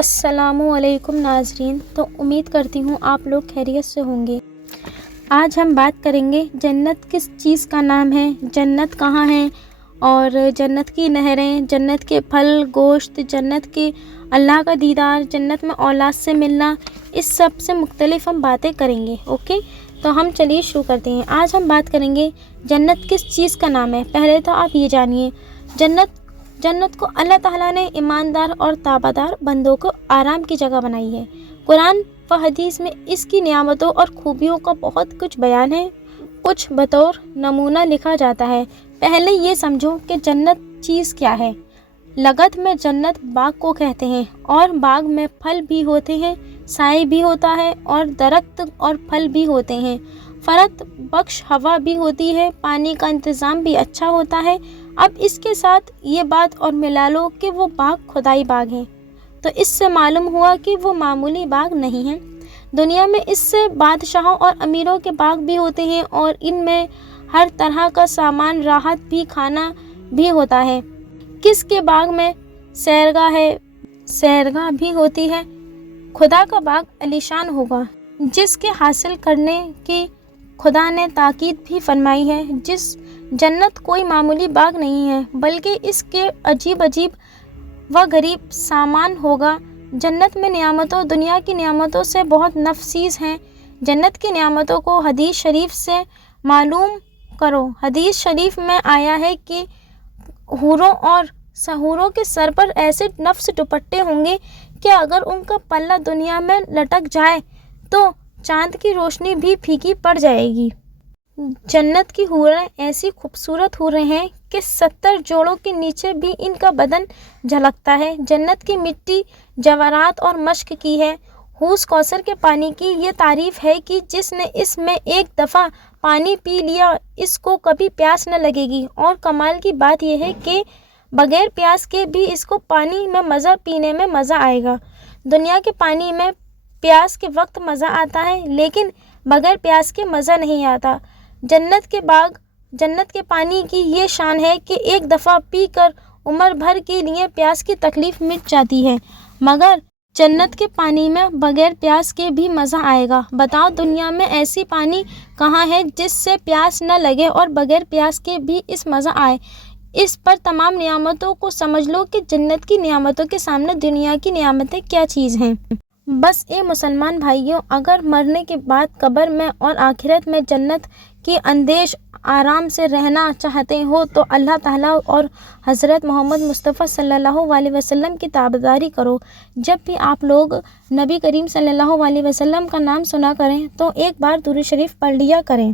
السلام علیکم ناظرین، تو امید کرتی ہوں آپ لوگ خیریت سے ہوں گے۔ آج ہم بات کریں گے جنت کس چیز کا نام ہے، جنت کہاں ہے، اور جنت کی نہریں، جنت کے پھل، گوشت، جنت کے اللہ کا دیدار، جنت میں اولاد سے ملنا، اس سب سے مختلف ہم باتیں کریں گے۔ اوکے، تو ہم چلیے شروع کرتے ہیں۔ آج ہم بات کریں گے جنت کس چیز کا نام ہے۔ پہلے تو آپ یہ جانیے، جنت کو اللہ تعالیٰ نے ایماندار اور تابعدار بندوں کو آرام کی جگہ بنائی ہے۔ قرآن و حدیث میں اس کی نعمتوں اور خوبیوں کا بہت کچھ بیان ہے، کچھ بطور نمونہ لکھا جاتا ہے۔ پہلے یہ سمجھو کہ جنت چیز کیا ہے۔ لغت میں جنت باغ کو کہتے ہیں، اور باغ میں پھل بھی ہوتے ہیں، سائے بھی ہوتا ہے، اور درخت اور پھل بھی ہوتے ہیں، فرات بخش ہوا بھی ہوتی ہے، پانی کا انتظام بھی اچھا ہوتا ہے۔ اب اس کے ساتھ یہ بات اور ملا لو کہ وہ باغ خدائی باغ ہیں، تو اس سے معلوم ہوا کہ وہ معمولی باغ نہیں ہیں۔ دنیا میں اس سے بادشاہوں اور امیروں کے باغ بھی ہوتے ہیں، اور ان میں ہر طرح کا سامان، راحت بھی، کھانا بھی ہوتا ہے۔ کس کے باغ میں سیرگاہ بھی ہوتی ہے۔ خدا کا باغ عالیشان ہوگا، جس کے حاصل کرنے کی خدا نے تاکید بھی فرمائی ہے۔ جنت کوئی معمولی باغ نہیں ہے، بلکہ اس کے عجیب و غریب سامان ہوگا۔ جنت میں نعمتوں دنیا کی نعمتوں سے بہت نفیس ہیں۔ جنت کی نعمتوں کو حدیث شریف سے معلوم کرو۔ حدیث شریف میں آیا ہے کہ حوروں اور سحوروں کے سر پر ایسے نفس دوپٹے ہوں گے کہ اگر ان کا پلہ دنیا میں لٹک جائے تو چاند کی روشنی بھی پھیکی پڑ جائے گی۔ جنت کی حوریں ایسی خوبصورت حوریں ہیں کہ 70 جوڑوں کے نیچے بھی ان کا بدن جھلکتا ہے۔ جنت کی مٹی جواہرات اور مشک کی ہے۔ حوض کوثر کے پانی کی یہ تعریف ہے کہ جس نے اس میں ایک دفعہ پانی پی لیا، اس کو کبھی پیاس نہ لگے گی، اور کمال کی بات یہ ہے کہ بغیر پیاس کے بھی اس کو پانی میں مزہ پینے میں مزہ آئے گا۔ دنیا کے پانی میں پیاس کے وقت مزہ آتا ہے، لیکن بغیر پیاس کے مزہ نہیں آتا۔ جنت کے پانی کی یہ شان ہے کہ ایک دفعہ پی کر عمر بھر کے لیے پیاس کی تکلیف مٹ جاتی ہے، مگر جنت کے پانی میں بغیر پیاس کے بھی مزہ آئے گا۔ بتاؤ دنیا میں ایسی پانی کہاں ہے جس سے پیاس نہ لگے اور بغیر پیاس کے بھی اس مزہ آئے۔ اس پر تمام نعمتوں کو سمجھ لو کہ جنت کی نعمتوں کے سامنے دنیا کی نعمتیں کیا چیز ہیں۔ بس اے مسلمان بھائیوں، اگر مرنے کے بعد قبر میں اور آخرت میں جنت کی اندیش آرام سے رہنا چاہتے ہو تو اللہ تعالیٰ اور حضرت محمد مصطفیٰ صلی اللہ علیہ وسلم کی تابعداری کرو۔ جب بھی آپ لوگ نبی کریم صلی اللہ علیہ وسلم کا نام سنا کریں تو ایک بار درود شریف پڑھ لیا کریں۔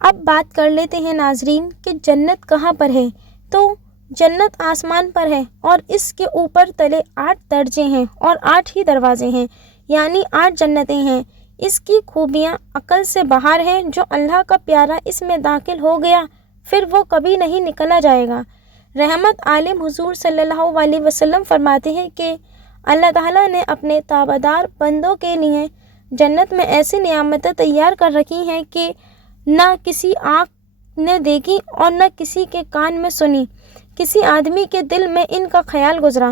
اب بات کر لیتے ہیں ناظرین کہ جنت کہاں پر ہے۔ تو جنت آسمان پر ہے، اور اس کے اوپر تلے 8 درجے ہیں اور 8 ہی دروازے ہیں، یعنی 8 جنتیں ہیں۔ اس کی خوبیاں عقل سے باہر ہیں۔ جو اللہ کا پیارا اس میں داخل ہو گیا پھر وہ کبھی نہیں نکلا جائے گا۔ رحمت عالم حضور صلی اللہ علیہ وسلم فرماتے ہیں کہ اللہ تعالیٰ نے اپنے تابعدار بندوں کے لیے جنت میں ایسی نعمتیں تیار کر رکھی ہیں کہ نہ کسی آنکھ نے دیکھی اور نہ کسی کے کان میں سنی، کسی آدمی کے دل میں ان کا خیال گزرا۔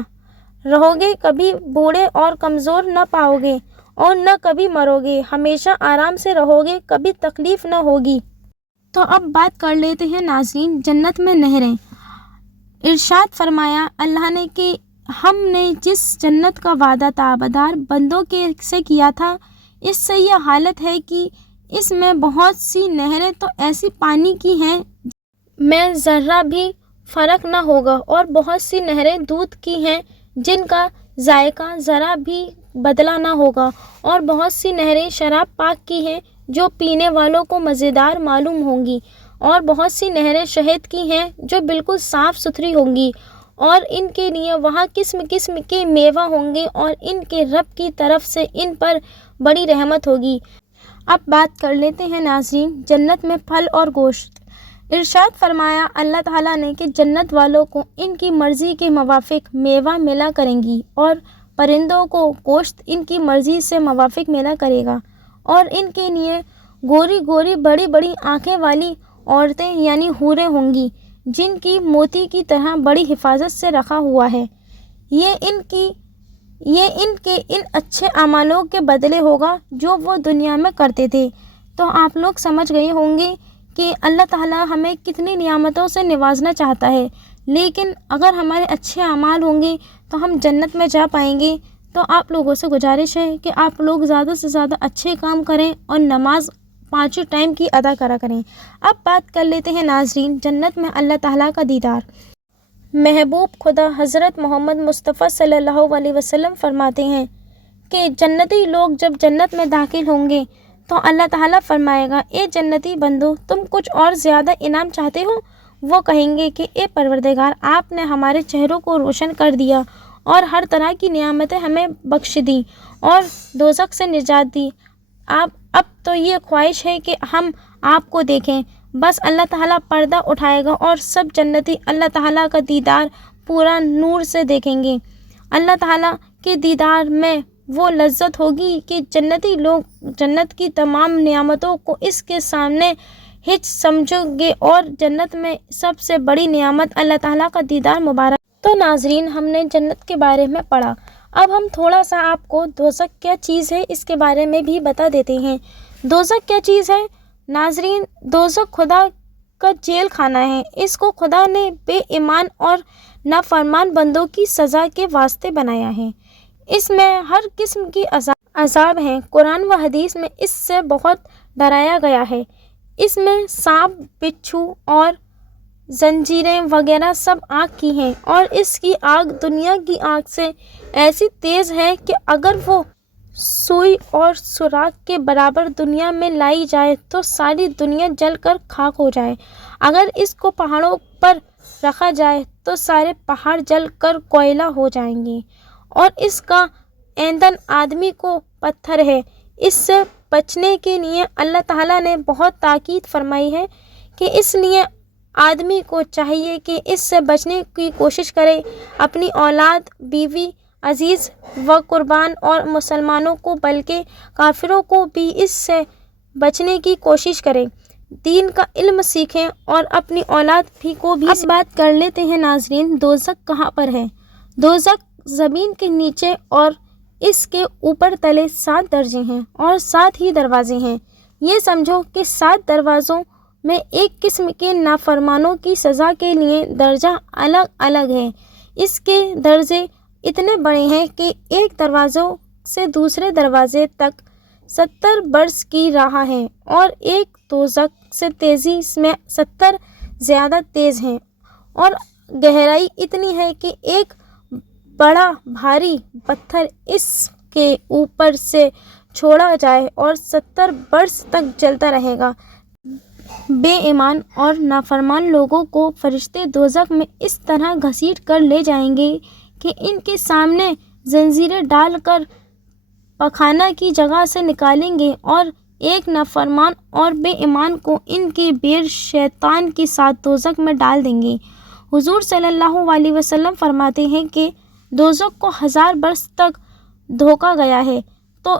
رہو گے، کبھی بوڑھے اور کمزور نہ پاؤ گے، اور نہ کبھی مرو گے، ہمیشہ آرام سے رہو گے، کبھی تکلیف نہ ہوگی۔ تو اب بات کر لیتے ہیں ناظرین جنت میں نہریں۔ ارشاد فرمایا اللہ نے کہ ہم نے جس جنت کا وعدہ تابعدار بندوں سے کیا تھا، اس سے یہ حالت ہے کہ اس میں بہت سی نہریں تو ایسی پانی کی ہیں میں ذرہ بھی فرق نہ ہوگا، اور بہت سی نہریں دودھ کی ہیں جن کا ذائقہ ذرا بھی بدلا نہ ہوگا، اور بہت سی نہریں شراب پاک کی ہیں جو پینے والوں کو مزیدار معلوم ہوں گی، اور بہت سی نہریں شہد کی ہیں جو بالکل صاف ستھری ہوں گی، اور ان کے لیے وہاں قسم قسم کے میوہ ہوں گے، اور ان کے رب کی طرف سے ان پر بڑی رحمت ہوگی۔ اب بات کر لیتے ہیں ناظرین جنت میں پھل اور گوشت۔ ارشاد فرمایا اللہ تعالیٰ نے کہ جنت والوں کو ان کی مرضی کے موافق میوہ ملا کریں گی، اور پرندوں کو گوشت ان کی مرضی سے موافق ملا کرے گا، اور ان کے لیے گوری گوری بڑی بڑی آنکھیں والی عورتیں یعنی حوریں ہوں گی، جن کی موتی کی طرح بڑی حفاظت سے رکھا ہوا ہے۔ یہ ان کی یہ ان کے ان اچھے اعمالوں کے بدلے ہوگا جو وہ دنیا میں کرتے تھے۔ تو آپ لوگ سمجھ گئے ہوں گے کہ اللہ تعالیٰ ہمیں کتنی نعمتوں سے نوازنا چاہتا ہے، لیکن اگر ہمارے اچھے اعمال ہوں گے تو ہم جنت میں جا پائیں گے۔ تو آپ لوگوں سے گزارش ہے کہ آپ لوگ زیادہ سے زیادہ اچھے کام کریں اور نماز 5 ٹائم کی ادا کرا کریں۔ اب بات کر لیتے ہیں ناظرین جنت میں اللہ تعالیٰ کا دیدار۔ محبوب خدا حضرت محمد مصطفیٰ صلی اللہ علیہ وسلم فرماتے ہیں کہ جنتی لوگ جب جنت میں داخل ہوں گے تو اللہ تعالیٰ فرمائے گا، اے جنتی بندو، تم کچھ اور زیادہ انعام چاہتے ہو؟ وہ کہیں گے کہ اے پروردگار، آپ نے ہمارے چہروں کو روشن کر دیا اور ہر طرح کی نعمتیں ہمیں بخش دیں اور دوزخ سے نجات دی۔ اب تو یہ خواہش ہے کہ ہم آپ کو دیکھیں۔ بس اللہ تعالیٰ پردہ اٹھائے گا اور سب جنتی اللہ تعالیٰ کا دیدار پورا نور سے دیکھیں گے۔ اللہ تعالیٰ کے دیدار میں وہ لذت ہوگی کہ جنتی لوگ جنت کی تمام نعمتوں کو اس کے سامنے ہچ سمجھیں گے، اور جنت میں سب سے بڑی نعمت اللہ تعالیٰ کا دیدار مبارک۔ تو ناظرین، ہم نے جنت کے بارے میں پڑھا، اب ہم تھوڑا سا آپ کو دوزخ کیا چیز ہے اس کے بارے میں بھی بتا دیتے ہیں۔ دوزخ کیا چیز ہے ناظرین؟ دوزخ خدا کا جیل خانہ ہے۔ اس کو خدا نے بے ایمان اور نافرمان بندوں کی سزا کے واسطے بنایا ہے۔ اس میں ہر قسم کی عذاب ہیں۔ قرآن و حدیث میں اس سے بہت ڈرایا گیا ہے۔ اس میں سانپ، بچھو اور زنجیریں وغیرہ سب آگ کی ہیں، اور اس کی آگ دنیا کی آگ سے ایسی تیز ہے کہ اگر وہ سوئی اور سراخ کے برابر دنیا میں لائی جائے تو ساری دنیا جل کر خاک ہو جائے۔ اگر اس کو پہاڑوں پر رکھا جائے تو سارے پہاڑ جل کر کوئلہ ہو جائیں گے، اور اس کا ایندھن آدمی کو پتھر ہے۔ اس سے بچنے کے لیے اللہ تعالیٰ نے بہت تاکید فرمائی ہے کہ اس لیے آدمی کو چاہیے کہ اس سے بچنے کی کوشش کرے، اپنی اولاد، بیوی، عزیز و قربان اور مسلمانوں کو بلکہ کافروں کو بھی اس سے بچنے کی کوشش کرے، دین کا علم سیکھیں اور اپنی اولاد بھی کو بھی۔ اب بات کر لیتے ہیں ناظرین دوزخ کہاں پر ہے۔ دوزخ زمین کے نیچے اور اس کے اوپر تلے 7 درجے ہیں اور 7 ہی دروازے ہیں۔ یہ سمجھو کہ 7 دروازوں میں ایک قسم کے نافرمانوں کی سزا کے لیے درجہ الگ الگ ہے۔ اس کے درجے اتنے بڑے ہیں کہ ایک دروازوں سے دوسرے دروازے تک 70 برس کی راہ ہے، اور ایک دوزخ سے تیزی میں 70 زیادہ تیز ہے، اور گہرائی اتنی ہے کہ ایک بڑا بھاری پتھر اس کے اوپر سے چھوڑا جائے اور 70 برس تک جلتا رہے گا۔ بے ایمان اور نافرمان لوگوں کو فرشتے دوزخ میں اس طرح گھسیٹ کر لے جائیں گے کہ ان کے سامنے زنجیریں ڈال کر پخانہ کی جگہ سے نکالیں گے، اور ایک نافرمان اور بے ایمان کو ان کے بیر شیطان کے ساتھ دوزخ میں ڈال دیں گے۔ حضور صلی اللہ علیہ وسلم فرماتے ہیں کہ دوزخ کو 1000 برس تک دھوکا گیا ہے تو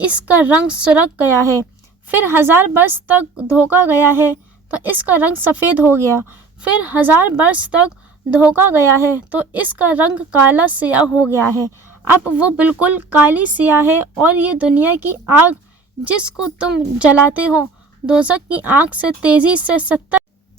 اس کا رنگ سرخ گیا ہے، پھر 1000 برس تک دھوکا گیا ہے تو اس کا رنگ سفید ہو گیا، پھر 1000 برس تک دھوکا گیا ہے تو اس کا رنگ کالا سیاہ ہو گیا ہے۔ اب وہ بالکل کالی سیاہ ہے، اور یہ دنیا کی آگ جس کو تم جلاتے ہو دوزخ کی آگ سے تیزی سے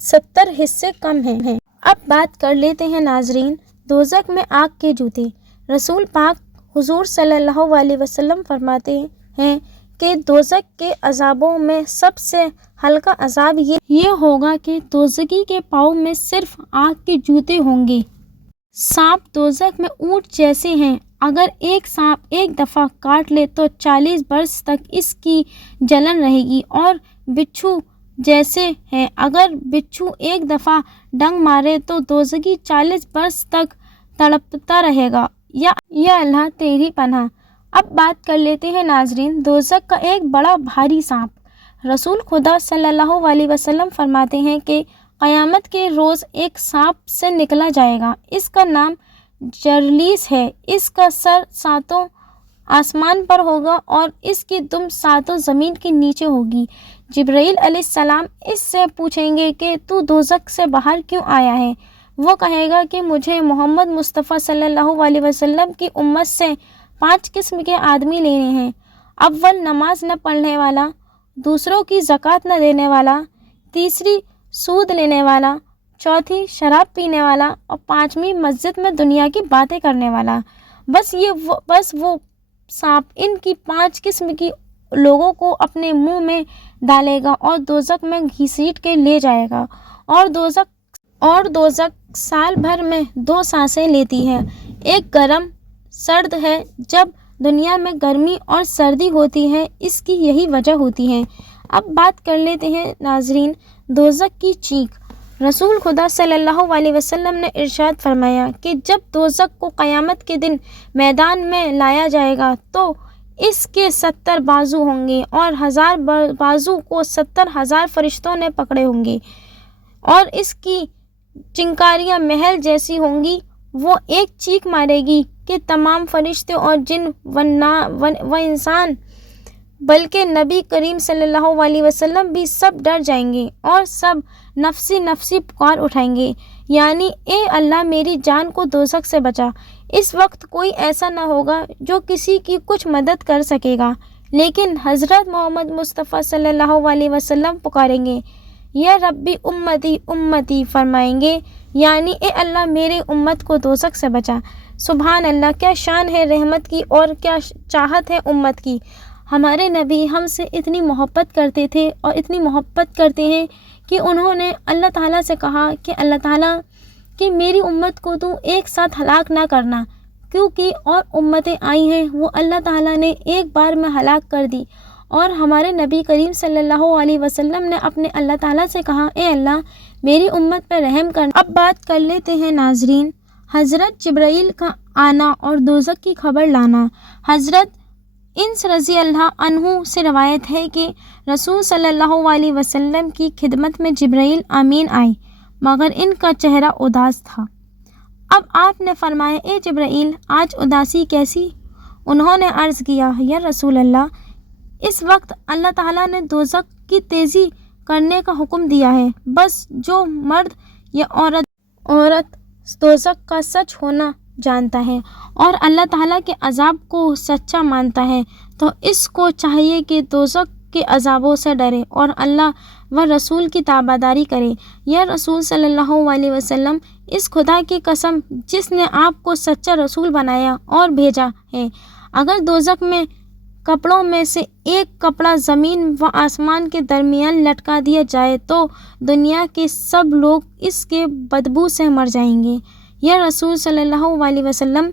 70 حصے کم ہیں۔ اب بات کر لیتے ہیں ناظرین دوزخ میں آگ کے جوتے۔ رسول پاک حضور صلی اللہ علیہ وسلم فرماتے ہیں کہ دوزخ کے عذابوں میں سب سے ہلکا عذاب یہ ہوگا کہ دوزخی کے پاؤں میں صرف آگ کے جوتے ہوں گے۔ سانپ دوزخ میں اونٹ جیسے ہیں، اگر ایک سانپ ایک دفعہ کاٹ لے تو 40 برس تک اس کی جلن رہے گی، اور بچھو جیسے ہیں، اگر بچھو ایک دفعہ ڈنگ مارے تو دوزخی 40 برس تک تڑپتا رہے گا۔ یا اللہ تیری پناہ۔ اب بات کر لیتے ہیں ناظرین دوزخ کا ایک بڑا بھاری سانپ۔ رسول خدا صلی اللہ علیہ وسلم فرماتے ہیں کہ قیامت کے روز ایک سانپ سے نکلا جائے گا، اس کا نام جرلیس ہے، اس کا سر 7 آسمان پر ہوگا اور اس کی دم 7 زمین کے نیچے ہوگی۔ جبرائیل علیہ السلام اس سے پوچھیں گے کہ تو دوزخ سے باہر کیوں آیا ہے؟ وہ کہے گا کہ مجھے محمد مصطفیٰ صلی اللہ علیہ وسلم کی امت سے 5 قسم کے آدمی لینے ہیں۔ اول نماز نہ پڑھنے والا، دوسروں کی زکوٰۃ نہ دینے والا، تیسری سود لینے والا، چوتھی شراب پینے والا، اور پانچویں مسجد میں دنیا کی باتیں کرنے والا۔ بس وہ سانپ ان کی 5 قسم کی لوگوں کو اپنے منہ میں ڈالے گا اور دوزخ میں گھسیٹ کے لے جائے گا، اور دوزخ سال بھر میں 2 سانسیں لیتی ہے، ایک گرم سرد ہے۔ جب دنیا میں گرمی اور سردی ہوتی ہے، اس کی یہی وجہ ہوتی ہے۔ اب بات کر لیتے ہیں ناظرین دوزخ کی چیخ۔ رسول خدا صلی اللہ علیہ وسلم نے ارشاد فرمایا کہ جب دوزخ کو قیامت کے دن میدان میں لایا جائے گا تو اس کے 70 بازو ہوں گے، اور 1000 بازو کو 70,000 فرشتوں نے پکڑے ہوں گے، اور اس کی چنکاریاں محل جیسی ہوں گی۔ وہ ایک چیخ مارے گی کہ تمام فرشتے اور جن و انسان، بلکہ نبی کریم صلی اللہ علیہ وسلم بھی سب ڈر جائیں گے اور سب نفسی نفسی پکار اٹھائیں گے، یعنی اے اللہ میری جان کو دوزخ سے بچا۔ اس وقت کوئی ایسا نہ ہوگا جو کسی کی کچھ مدد کر سکے گا، لیکن حضرت محمد مصطفیٰ صلی اللہ علیہ وسلم پکاریں گے، یا ربی امتی امتی فرمائیں گے، یعنی اے اللہ میرے امت کو دوزخ سے بچا۔ سبحان اللہ، کیا شان ہے رحمت کی اور کیا چاہت ہے امت کی۔ ہمارے نبی ہم سے اتنی محبت کرتے تھے اور اتنی محبت کرتے ہیں کہ انہوں نے اللہ تعالیٰ سے کہا کہ اللہ تعالیٰ کہ میری امت کو تو ایک ساتھ ہلاک نہ کرنا، کیونکہ اور امتیں آئی ہیں وہ اللہ تعالیٰ نے ایک بار میں ہلاک کر دی، اور ہمارے نبی کریم صلی اللہ علیہ وسلم نے اپنے اللہ تعالیٰ سے کہا اے اللہ میری امت پر رحم کرنا۔ اب بات کر لیتے ہیں ناظرین حضرت جبرائیل کا آنا اور دوزخ کی خبر لانا۔ حضرت انس رضی اللہ عنہ سے روایت ہے کہ رسول صلی اللہ علیہ وسلم کی خدمت میں جبرائیل امین آئے، مگر ان کا چہرہ اداس تھا۔ اب آپ نے فرمایا اے جبرائیل آج اداسی کیسی؟ انہوں نے عرض کیا یا رسول اللہ اس وقت اللہ تعالیٰ نے دوزخ کی تیزی کرنے کا حکم دیا ہے، بس جو مرد یا عورت دوزخ کا سچ ہونا جانتا ہے اور اللہ تعالیٰ کے عذاب کو سچا مانتا ہے تو اس کو چاہیے کہ دوزخ کے عذابوں سے ڈرے اور اللہ و رسول کی تابعداری کرے۔ یا رسول صلی اللہ علیہ وسلم اس خدا کی قسم جس نے آپ کو سچا رسول بنایا اور بھیجا ہے، اگر دوزخ میں کپڑوں میں سے ایک کپڑا زمین و آسمان کے درمیان لٹکا دیا جائے تو دنیا کے سب لوگ اس کے بدبو سے مر جائیں گے۔ یا رسول صلی اللہ علیہ وسلم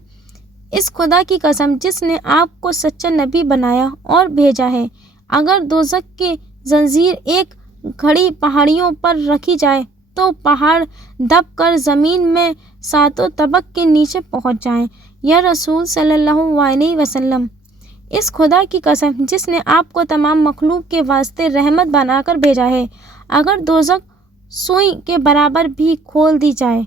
اس خدا کی قسم جس نے آپ کو سچا نبی بنایا اور بھیجا ہے، اگر دوزخ کی زنجیر ایک گھڑی پہاڑیوں پر رکھی جائے تو پہاڑ دب کر زمین میں 7 طبق کے نیچے پہنچ جائیں۔ یا رسول صلی اللہ علیہ وسلم اس خدا کی قسم جس نے آپ کو تمام مخلوق کے واسطے رحمت بنا کر بھیجا ہے، اگر دوزخ سوئی کے برابر بھی کھول دی جائے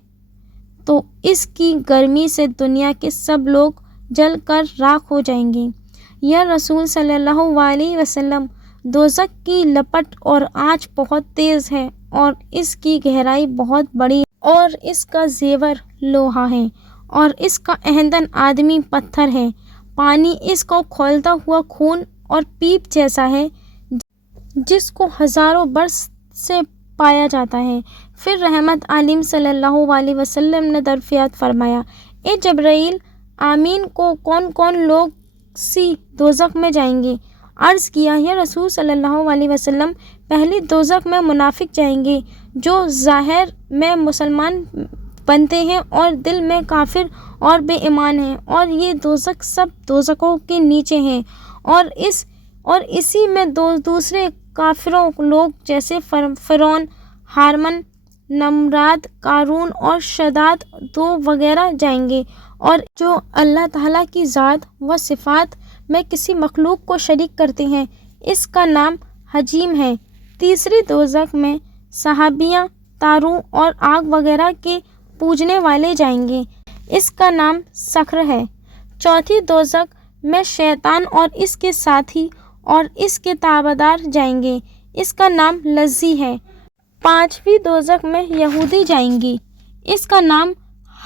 تو اس کی گرمی سے دنیا کے سب لوگ جل کر راکھ ہو جائیں گے۔ یا رسول صلی اللہ علیہ وسلم دوزخ کی لپٹ اور آنچ بہت تیز ہے اور اس کی گہرائی بہت بڑی اور اس کا زیور لوہا ہے اور اس کا ایندھن آدمی پتھر ہے، پانی اس کو کھولتا ہوا خون اور پیپ جیسا ہے جس کو ہزاروں برس سے پایا جاتا ہے۔ پھر رحمت عالم صلی اللہ علیہ وسلم نے دریافت فرمایا اے جبرائیل آمین کو کون کون لوگ سی دوزخ میں جائیں گے؟ عرض کیا یا رسول صلی اللہ علیہ وسلم پہلی دوزخ میں منافق جائیں گے جو ظاہر میں مسلمان بنتے ہیں اور دل میں کافر اور بے ایمان ہیں، اور یہ دوزخ سب دوزخوں کے نیچے ہیں، اور اسی میں دوسرے کافروں لوگ جیسے فرعون، ہامان، نمراد، قارون اور شداد وغیرہ جائیں گے، اور جو اللہ تعالیٰ کی ذات و صفات میں کسی مخلوق کو شریک کرتے ہیں اس کا نام حجیم ہے۔ تیسری دوزخ میں صحابیاں، تاروں اور آگ وغیرہ کے پوجنے والے جائیں گے، اس کا نام سقر ہے۔ چوتھی دوزخ میں شیطان اور اس کے ساتھی اور اس کے تابعدار جائیں گے، اس کا نام لظی ہے۔ پانچویں دوزخ میں یہودی جائیں گی، اس کا نام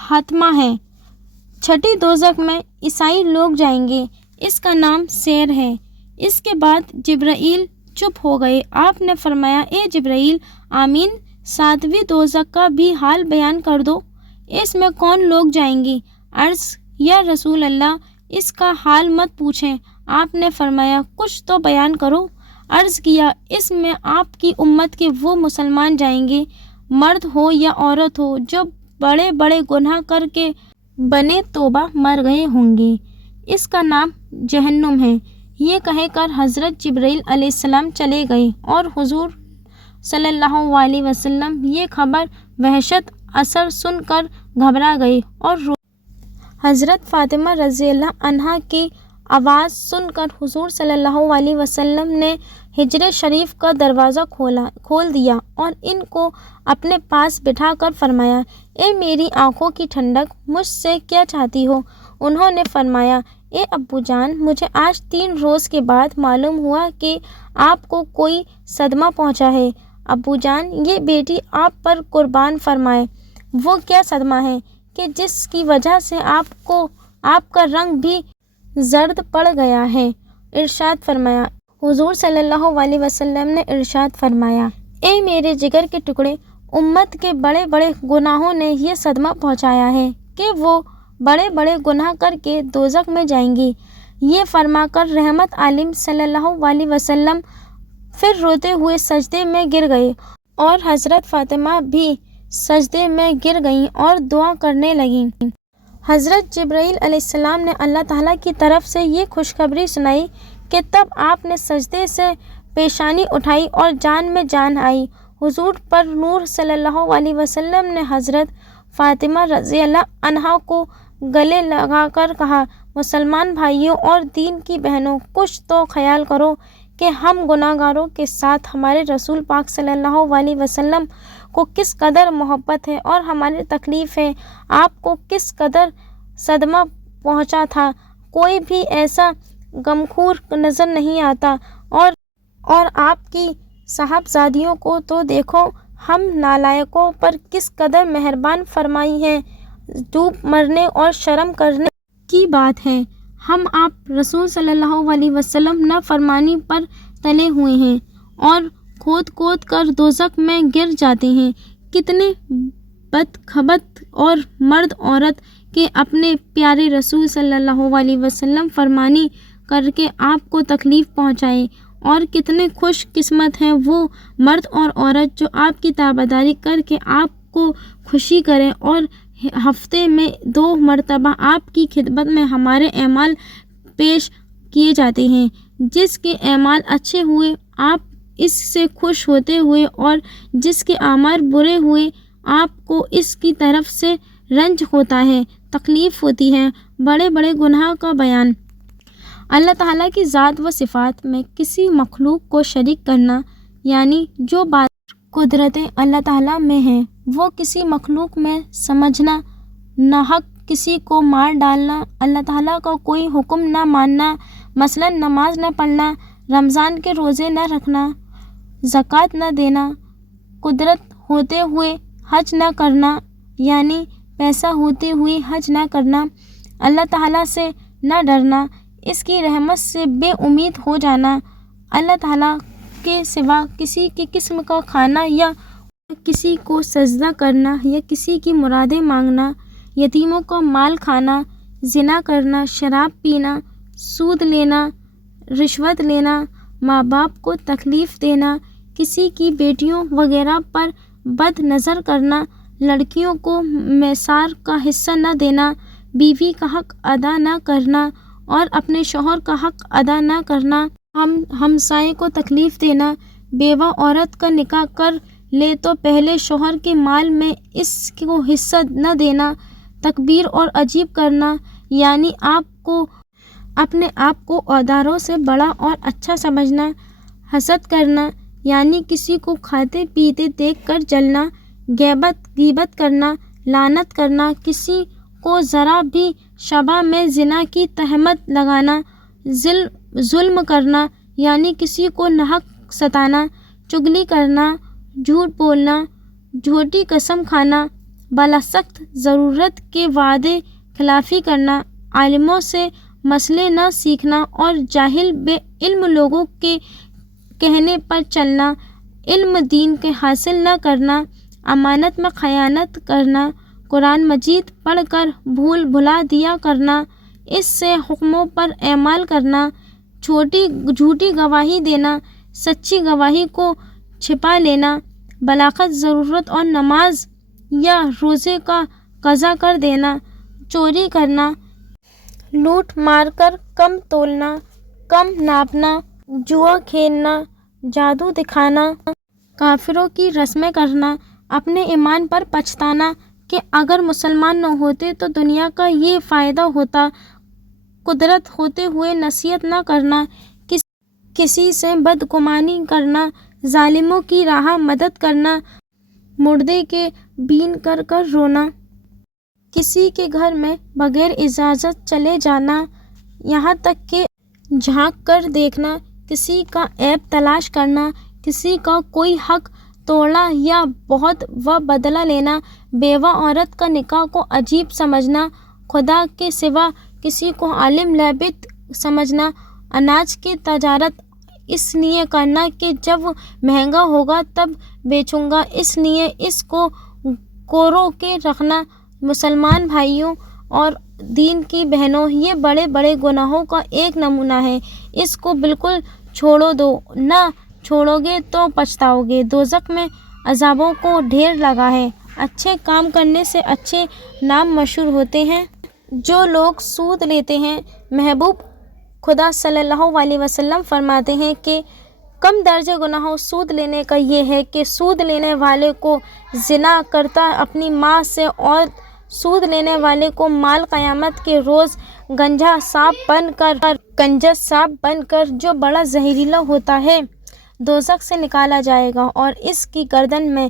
حطمہ ہے۔ چھٹی دوزخ میں عیسائی لوگ جائیں گے، اس کا نام سیر ہے۔ اس کے بعد جبرائیل چپ ہو گئے۔ آپ نے فرمایا، اے جبرائیل، آمین، 7ویں دوزخ کا بھی حال بیان کر دو، اس میں کون لوگ جائیں گے؟ عرض، یا رسول اللہ، اس کا حال مت پوچھیں۔ آپ نے فرمایا، کچھ تو بیان کرو۔ عرض کیا، اس میں آپ کی امت کے وہ مسلمان جائیں گے، مرد ہو یا عورت ہو، جو بڑے بڑے گناہ کر کے بنے توبہ مر گئے ہوں گے، اس کا نام جہنم ہے۔ یہ کہہ کر حضرت جبرائیل علیہ السلام چلے گئے اور حضور صلی اللہ علیہ وسلم یہ خبر وحشت اثر سن کر گھبرا گئے اور حضرت فاطمہ رضی اللہ عنہا کی آواز سن کر حضور صلی اللہ علیہ وسلم نے حجر شریف کا دروازہ کھول دیا اور ان کو اپنے پاس بٹھا کر فرمایا، اے میری آنکھوں کی ٹھنڈک، مجھ سے کیا چاہتی ہو؟ انہوں نے فرمایا، اے ابو جان، مجھے آج 3 روز کے بعد معلوم ہوا کہ آپ کو کوئی صدمہ پہنچا ہے۔ ابو جان، یہ بیٹی آپ پر قربان فرمائے، وہ کیا صدمہ ہے کہ جس کی وجہ سے آپ کا رنگ بھی زرد پڑ گیا ہے؟ ارشاد فرمایا۔ حضور صلی اللہ علیہ وسلم نے ارشاد فرمایا، اے میرے جگر کے ٹکڑے، امت کے بڑے بڑے گناہوں نے یہ صدمہ پہنچایا ہے کہ وہ بڑے بڑے گناہ کر کے دوزخ میں جائیں گی۔ یہ فرما کر رحمت عالم صلی اللہ علیہ وسلم پھر روتے ہوئے سجدے میں گر گئے اور حضرت فاطمہ بھی سجدے میں گر گئیں اور دعا کرنے لگیں۔ حضرت جبرائیل علیہ السلام نے اللہ تعالیٰ کی طرف سے یہ خوشخبری سنائی کہ تب آپ نے سجدے سے پیشانی اٹھائی اور جان میں جان آئی۔ حضور پر نور صلی اللہ علیہ وسلم نے حضرت فاطمہ رضی اللہ عنہا کو گلے لگا کر کہا، مسلمان بھائیوں اور دین کی بہنوں، کچھ تو خیال کرو کہ ہم گناہ گاروں کے ساتھ ہمارے رسول پاک صلی اللہ علیہ وسلم کو کس قدر محبت ہے اور ہماری تکلیف ہے، آپ کو کس قدر صدمہ پہنچا تھا، کوئی بھی ایسا غمخور نظر نہیں آتا، اور آپ کی صاحبزادیوں کو تو دیکھو، ہم نالائقوں پر کس قدر مہربان فرمائی ہے۔ ڈوب مرنے اور شرم کرنے کی بات ہے، ہم آپ رسول صلی اللہ علیہ وسلم نافرمانی پر تلے ہوئے ہیں اور کھود کر دوزخ میں گر جاتے ہیں۔ کتنے بدخبت اور مرد عورت کے اپنے پیارے رسول صلی اللہ علیہ وسلم فرمانی کر کے آپ کو تکلیف پہنچائے، اور کتنے خوش قسمت ہیں وہ مرد اور عورت جو آپ کی تابعداری کر کے آپ کو خوشی کریں اور ہفتے میں 2 مرتبہ آپ کی خدمت میں ہمارے اعمال پیش کیے جاتے ہیں۔ جس کے اعمال اچھے ہوئے آپ اس سے خوش ہوتے ہوئے، اور جس کے اعمال برے ہوئے آپ کو اس کی طرف سے رنج ہوتا ہے، تکلیف ہوتی ہے۔ بڑے بڑے گناہ کا بیان۔ اللہ تعالیٰ کی ذات و صفات میں کسی مخلوق کو شریک کرنا، یعنی جو بات قدرتیں اللہ تعالیٰ میں ہیں وہ کسی مخلوق میں سمجھنا، ناحق کسی کو مار ڈالنا، اللہ تعالیٰ کا کوئی حکم نہ ماننا، مثلا نماز نہ پڑھنا، رمضان کے روزے نہ رکھنا، زکوٰۃ نہ دینا، قدرت ہوتے ہوئے حج نہ کرنا، یعنی پیسہ ہوتے ہوئے حج نہ کرنا، اللہ تعالیٰ سے نہ ڈرنا، اس کی رحمت سے بے امید ہو جانا، اللہ تعالیٰ کے سوا کسی کے قسم کا کھانا یا کسی کو سجدہ کرنا یا کسی کی مرادیں مانگنا، یتیموں کا مال کھانا، زنا کرنا، شراب پینا، سود لینا، رشوت لینا، ماں باپ کو تکلیف دینا، کسی کی بیٹیوں وغیرہ پر بد نظر کرنا، لڑکیوں کو میثار کا حصہ نہ دینا، بیوی کا حق ادا نہ کرنا اور اپنے شوہر کا حق ادا نہ کرنا، ہمسائے کو تکلیف دینا، بیوہ عورت کا نکاح کر لے تو پہلے شوہر کے مال میں اس کو حصہ نہ دینا، تکبیر اور عجیب کرنا، یعنی اپنے آپ کو اوزاروں سے بڑا اور اچھا سمجھنا، حسد کرنا، یعنی کسی کو کھاتے پیتے دیکھ کر جلنا، غیبت کرنا، لعنت کرنا، کسی کو ذرا بھی شبہ میں زنا کی تہمت لگانا، ظلم کرنا، یعنی کسی کو ناحق ستانا، چغلی کرنا، جھوٹ بولنا، جھوٹی قسم کھانا، بلا سخت ضرورت کے وعدے خلافی کرنا، عالموں سے مسئلے نہ سیکھنا اور جاہل بے علم لوگوں کے کہنے پر چلنا، علم دین کے حاصل نہ کرنا، امانت میں خیانت کرنا، قرآن مجید پڑھ کر بھول بھلا دیا کرنا، اس سے حکموں پر اعمال کرنا، جھوٹی گواہی دینا، سچی گواہی کو چھپا لینا، بلاغت ضرورت اور نماز یا روزے کا قضا کر دینا، چوری کرنا، لوٹ مار کر کم تولنا، کم ناپنا، جوا کھیلنا، جادو دکھانا، کافروں کی رسمیں کرنا، اپنے ایمان پر پچھتانا کہ اگر مسلمان نہ ہوتے تو دنیا کا یہ فائدہ ہوتا، قدرت ہوتے ہوئے نصیحت نہ کرنا، کسی سے بدگمانی کرنا، ظالموں کی راہ مدد کرنا، مردے کے بین کر کر رونا، کسی کے گھر میں بغیر اجازت چلے جانا، یہاں تک کہ جھانک کر دیکھنا، کسی کا عیب تلاش کرنا، کسی کا کوئی حق توڑنا یا بہت و بدلہ لینا، بیوہ عورت کا نکاح کو عجیب سمجھنا، خدا کے سوا کسی کو عالم لابد سمجھنا، اناج کی تجارت اس لیے کرنا کہ جب مہنگا ہوگا تب بیچوں گا، اس لیے اس کو کورو کے رکھنا۔ مسلمان بھائیوں اور دین کی بہنوں، یہ بڑے بڑے گناہوں کا ایک نمونہ ہے، اس کو بالکل چھوڑ دو، نہ چھوڑو گے تو پچھتاؤ گے۔ دوزخ میں عذابوں کو ڈھیر لگا ہے، اچھے کام کرنے سے اچھے نام مشہور ہوتے ہیں۔ جو لوگ سود لیتے ہیں، محبوب خدا صلی اللہ علیہ وسلم فرماتے ہیں کہ کم درجہ گناہوں سود لینے کا یہ ہے کہ سود لینے والے کو زنا کرتا اپنی ماں سے، اور سود لینے والے کو مال قیامت کے روز کنجوس سانپ بن کر جو بڑا زہریلا ہوتا ہے دوزخ سے نکالا جائے گا، اور اس کی گردن میں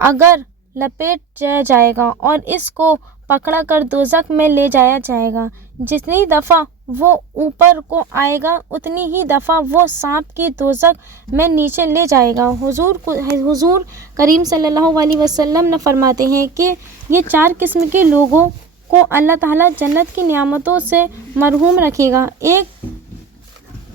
اگر لپیٹ جائے گا اور اس کو پکڑ کر دوزخ میں لے جایا جائے گا۔ جتنی دفعہ وہ اوپر کو آئے گا اتنی ہی دفعہ وہ سانپ کی دوزخ میں نیچے لے جائے گا۔ حضور کریم صلی اللہ علیہ وسلم نے فرماتے ہیں کہ یہ 4 قسم کے لوگوں کو اللہ تعالیٰ جنت کی نعمتوں سے محروم رکھے گا: ایک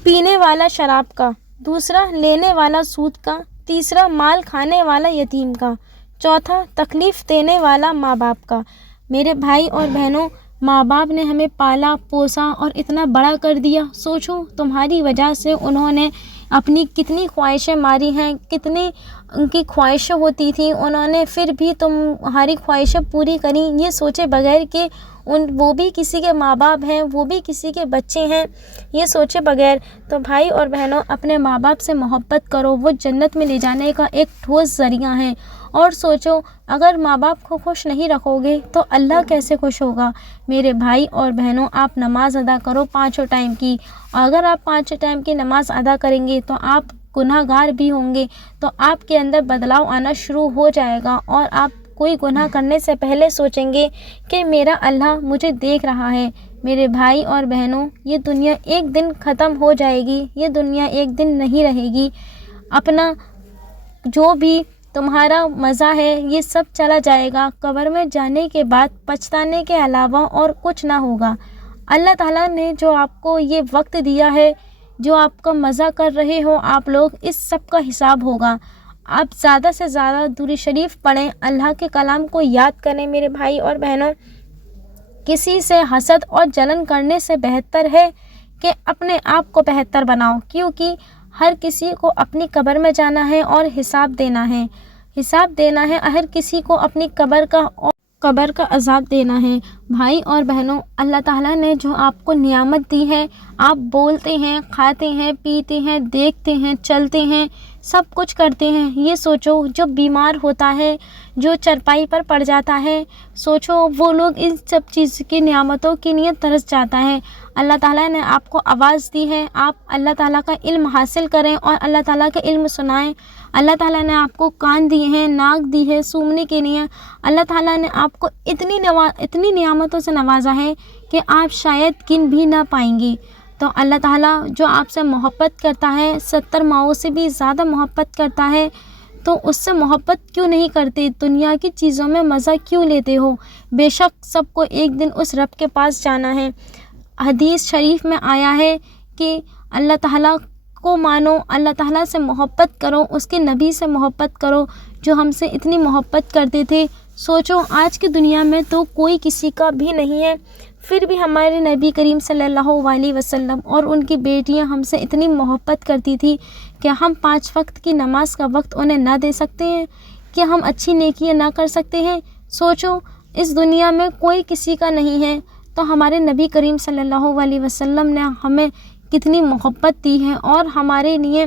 پینے والا شراب کا، دوسرا لینے والا سود کا، تیسرا مال کھانے والا یتیم کا، چوتھا تکلیف دینے والا ماں باپ کا۔ میرے بھائی اور بہنوں، ماں باپ نے ہمیں پالا پوسا اور اتنا بڑا کر دیا، سوچو تمہاری وجہ سے انہوں نے اپنی کتنی خواہشیں ماری ہیں، کتنی ان کی خواہشیں ہوتی تھیں، انہوں نے پھر بھی تمہاری خواہشیں پوری کریں، یہ سوچے بغیر کہ وہ بھی کسی کے ماں باپ ہیں، وہ بھی کسی کے بچے ہیں، یہ سوچے بغیر۔ تو بھائی اور بہنوں، اپنے ماں باپ سے محبت کرو، وہ جنت میں لے جانے کا ایک ٹھوس ذریعہ ہیں۔ اور سوچو اگر ماں باپ کو خوش نہیں رکھو گے تو اللہ کیسے خوش ہوگا؟ میرے بھائی اور بہنوں، آپ نماز ادا کرو 5 ٹائم کی، اگر آپ 5 ٹائم کی نماز ادا کریں گے تو آپ گناہ گار بھی ہوں گے، تو آپ کے اندر بدلاؤ آنا شروع ہو جائے گا، اور آپ کوئی گناہ کرنے سے پہلے سوچیں گے کہ میرا اللہ مجھے دیکھ رہا ہے۔ میرے بھائی اور بہنوں، یہ دنیا ایک دن ختم ہو جائے گی، یہ دنیا ایک دن نہیں رہے گی، اپنا جو بھی تمہارا مزہ ہے یہ سب چلا جائے گا، قبر میں جانے کے بعد پچھتانے کے علاوہ اور کچھ نہ ہوگا۔ اللہ تعالیٰ نے جو آپ کو یہ وقت دیا ہے، جو آپ کا مزہ کر رہے ہو آپ لوگ، اس سب کا حساب ہوگا۔ آپ زیادہ سے زیادہ درود شریف پڑھیں، اللہ کے کلام کو یاد کریں۔ میرے بھائی اور بہنوں، کسی سے حسد اور جلن کرنے سے بہتر ہے کہ اپنے آپ کو بہتر بناؤ، کیونکہ ہر کسی کو اپنی قبر میں جانا ہے اور حساب دینا ہے، ہر کسی کو اپنی قبر کا عذاب دینا ہے۔ بھائی اور بہنوں، اللہ تعالیٰ نے جو آپ کو نعمت دی ہے، آپ بولتے ہیں، کھاتے ہیں، پیتے ہیں، دیکھتے ہیں، چلتے ہیں، سب کچھ کرتے ہیں، یہ سوچو جو بیمار ہوتا ہے، جو چرپائی پر پڑ جاتا ہے، سوچو وہ لوگ ان سب چیز کی نعمتوں کے لیے ترس جاتا ہے۔ اللہ تعالیٰ نے آپ کو آواز دی ہے، آپ اللہ تعالیٰ کا علم حاصل کریں اور اللہ تعالیٰ کا علم سنائیں۔ اللہ تعالیٰ نے آپ کو کان دیے ہیں، ناک دی ہے سونگنے کے لیے۔ اللہ تعالیٰ نے آپ کو اتنی نعمتوں سے نوازا ہے کہ آپ شاید گن بھی نہ پائیں گے۔ تو اللہ تعالیٰ جو آپ سے محبت کرتا ہے، 70 ماؤں سے بھی زیادہ محبت کرتا ہے، تو اس سے محبت کیوں نہیں کرتے؟ دنیا کی چیزوں میں مزہ کیوں لیتے ہو؟ بے شک سب کو ایک دن اس رب کے پاس جانا ہے۔ حدیث شریف میں آیا ہے کہ اللہ تعالیٰ کو مانو، اللہ تعالیٰ سے محبت کرو، اس کے نبی سے محبت کرو جو ہم سے اتنی محبت کرتے تھے۔ سوچو آج کی دنیا میں تو کوئی کسی کا بھی نہیں ہے، پھر بھی ہمارے نبی کریم صلی اللہ علیہ وسلم اور ان کی بیٹیاں ہم سے اتنی محبت کرتی تھی کہ ہم 5 وقت کی نماز کا وقت انہیں نہ دے سکتے ہیں؟ کہ ہم اچھی نیکیاں نہ کر سکتے ہیں؟ سوچو اس دنیا میں کوئی کسی کا نہیں ہے تو ہمارے نبی کریم صلی اللہ علیہ وسلم نے ہمیں کتنی محبت دی ہے اور ہمارے لیے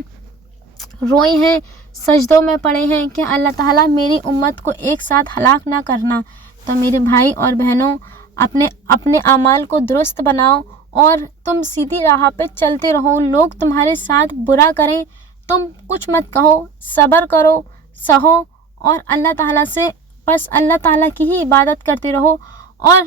روئے ہیں، سجدوں میں پڑے ہیں کہ اللہ تعالیٰ میری امت کو ایک ساتھ ہلاک نہ کرنا۔ تو میرے بھائی اور بہنوں، اپنے اعمال کو درست بناؤ اور تم سیدھی راہ پہ چلتے رہو۔ لوگ تمہارے ساتھ برا کریں، تم کچھ مت کہو، صبر کرو، سہو اور اللہ تعالیٰ سے بس اللہ تعالیٰ کی ہی عبادت کرتے رہو۔ اور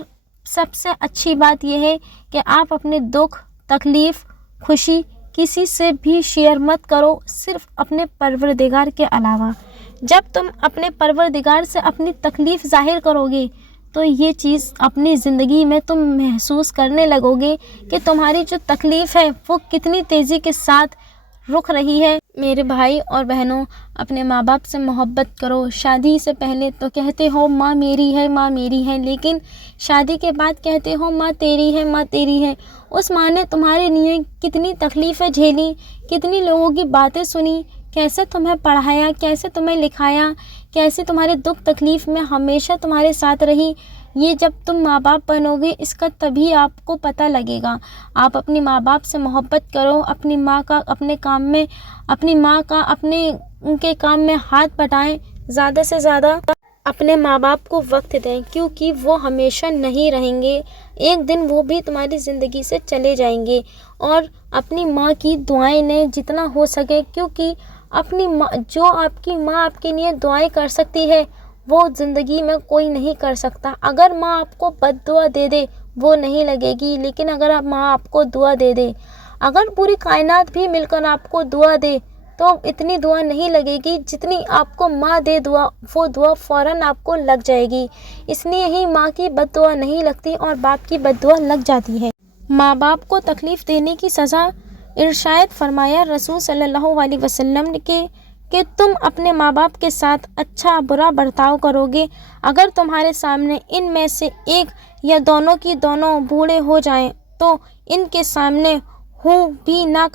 سب سے اچھی بات یہ ہے کہ آپ اپنے دکھ، تکلیف، خوشی کسی سے بھی شیئر مت کرو، صرف اپنے پروردگار کے علاوہ۔ جب تم اپنے پروردگار سے اپنی تکلیف ظاہر کرو گے تو یہ چیز اپنی زندگی میں تم محسوس کرنے لگو گے کہ تمہاری جو تکلیف ہے وہ کتنی تیزی کے ساتھ رک رہی ہے۔ میرے بھائی اور بہنوں، اپنے ماں باپ سے محبت کرو۔ شادی سے پہلے تو کہتے ہو ماں میری ہے، ماں میری ہے، لیکن شادی کے بعد کہتے ہو ماں تیری ہے، ماں تیری ہے۔ اس ماں نے تمہارے لیے کتنی تکلیفیں جھیلی، کتنی لوگوں کی باتیں سنی، کیسے تمہیں پڑھایا، کیسے تمہیں لکھایا، کیسے تمہارے دکھ تکلیف میں ہمیشہ تمہارے ساتھ رہی۔ یہ جب تم ماں باپ بنو گے اس کا تبھی آپ کو پتہ لگے گا۔ آپ اپنی ماں باپ سے محبت کرو، اپنی ماں کا اپنے کام میں، اپنی ماں کا ان کے کام میں ہاتھ بٹائیں، زیادہ سے زیادہ اپنے ماں باپ کو وقت دیں، کیونکہ وہ ہمیشہ نہیں رہیں گے، ایک دن وہ بھی تمہاری زندگی سے چلے جائیں گے۔ اور اپنی ماں کی دعائیں لیں جتنا ہو سکے، کیونکہ اپنی ماں، جو آپ کی ماں آپ کے لیے دعائیں کر سکتی ہے وہ زندگی میں کوئی نہیں کر سکتا۔ اگر ماں آپ کو بد دعا دے دے وہ نہیں لگے گی، لیکن اگر ماں آپ کو دعا دے دے، اگر پوری کائنات بھی مل کر آپ کو دعا دے تو اتنی دعا نہیں لگے گی جتنی آپ کو ماں دے دعا، وہ دعا فوراً آپ کو لگ جائے گی۔ اس لیے ہی ماں کی بد دعا نہیں لگتی اور باپ کی بد دعا لگ جاتی ہے۔ ماں باپ کو تکلیف دینے کی سزا ارشاد فرمایا رسول صلی اللہ علیہ وسلم نے کہ تم اپنے ماں باپ کے ساتھ اچھا برا برتاؤ کرو گے، اگر تمہارے سامنے ان میں سے ایک یا دونوں کی دونوں بوڑھے ہو جائیں تو ان کے سامنے ہوں بھی نہ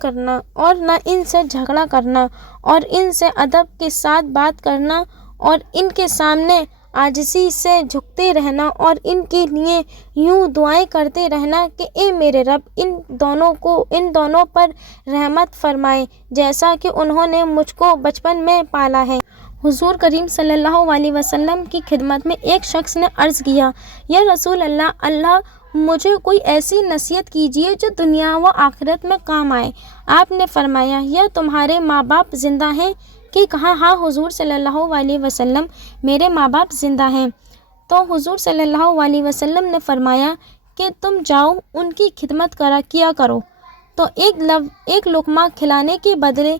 کرنا اور نہ ان سے جھگڑا کرنا اور ان سے ادب کے ساتھ بات کرنا اور ان کے سامنے عاجزی سے جھکتے رہنا اور ان کے لیے یوں دعائیں کرتے رہنا کہ اے میرے رب ان دونوں پر رحمت فرمائے جیسا کہ انہوں نے مجھ کو بچپن میں پالا ہے۔ حضور کریم صلی اللہ علیہ وسلم کی خدمت میں ایک شخص نے عرض کیا، یا رسول اللہ مجھے کوئی ایسی نصیحت کیجیے جو دنیا و آخرت میں کام آئے۔ آپ نے فرمایا، یا تمہارے ماں باپ زندہ ہیں؟ کہ کہا ہاں حضور صلی اللہ علیہ وسلم، میرے ماں باپ زندہ ہیں۔ تو حضور صلی اللہ علیہ وسلم نے فرمایا کہ تم جاؤ ان کی خدمت کیا کرو، تو ایک لقمہ کھلانے کے بدلے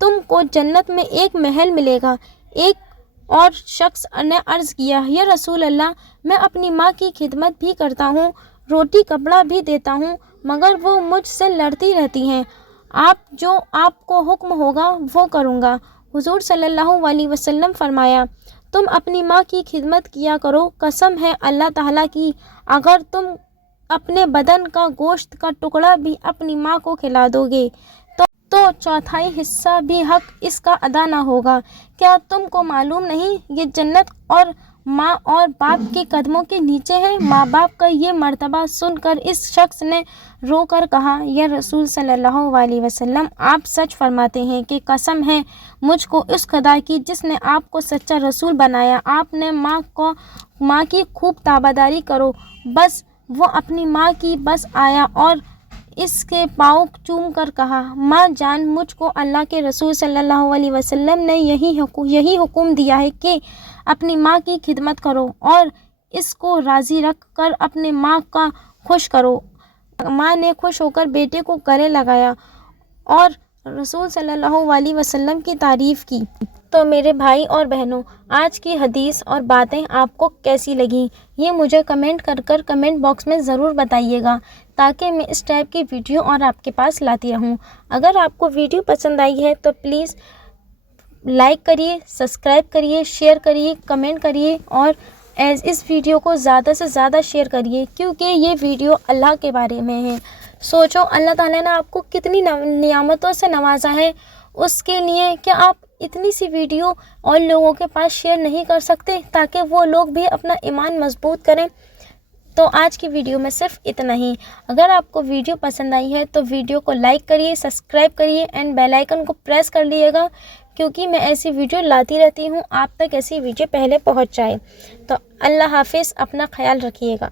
تم کو جنت میں ایک محل ملے گا۔ ایک اور شخص نے عرض کیا، یا رسول اللہ میں اپنی ماں کی خدمت بھی کرتا ہوں، روٹی کپڑا بھی دیتا ہوں، مگر وہ مجھ سے لڑتی رہتی ہیں، جو آپ کو حکم ہوگا وہ کروں گا۔ حضور صلی اللہ علیہ وسلم فرمایا، تم اپنی ماں کی خدمت کیا کرو، قسم ہے اللہ تعالیٰ کی اگر تم اپنے بدن کا گوشت کا ٹکڑا بھی اپنی ماں کو کھلا دو گے تو چوتھائی حصہ بھی حق اس کا ادا نہ ہوگا۔ کیا تم کو معلوم نہیں یہ جنت اور ماں اور باپ کے قدموں کے نیچے ہے؟ ماں باپ کا یہ مرتبہ سن کر اس شخص نے رو کر کہا، یا رسول صلی اللہ علیہ وسلم آپ سچ فرماتے ہیں کہ قسم ہے مجھ کو اس خدا کی جس نے آپ کو سچا رسول بنایا، آپ نے ماں کی خوب تابعداری کرو۔ بس وہ اپنی ماں کی بس آیا اور اس کے پاؤں چوم کر کہا، ماں جان مجھ کو اللہ کے رسول صلی اللہ علیہ وسلم نے یہی حکم دیا ہے کہ اپنی ماں کی خدمت کرو اور اس کو راضی رکھ کر اپنے ماں کا خوش کرو۔ ماں نے خوش ہو کر بیٹے کو گلے لگایا اور رسول صلی اللہ علیہ وسلم کی تعریف کی۔ تو میرے بھائی اور بہنوں، آج کی حدیث اور باتیں آپ کو کیسی لگیں یہ مجھے کمنٹ باکس میں ضرور بتائیے گا، تاکہ میں اس ٹائپ کی ویڈیو اور آپ کے پاس لاتی رہوں۔ اگر آپ کو ویڈیو پسند آئی ہے تو پلیز لائک کریے، سبسکرائب کریے، شیئر کریے، کمنٹ کریے اور اس ویڈیو کو زیادہ سے زیادہ شیئر کریے، کیونکہ یہ ویڈیو اللہ کے بارے میں ہے۔ سوچو اللہ تعالیٰ نے آپ کو کتنی نعمتوں سے نوازا ہے، اس کے لیے کیا آپ اتنی سی ویڈیو اور لوگوں کے پاس شیئر نہیں کر سکتے تاکہ وہ لوگ بھی اپنا ایمان مضبوط کریں؟ تو آج کی ویڈیو میں صرف اتنا ہی۔ اگر آپ کو ویڈیو پسند آئی ہے تو ویڈیو کو لائک کریے، سبسکرائب کریے اینڈ بیل آئیکن کو پریس کر لیے گا، کیونکہ میں ایسی ویڈیو لاتی رہتی ہوں، آپ تک ایسی ویڈیو پہلے پہنچ جائے۔ تو اللہ حافظ، اپنا خیال رکھیے گا۔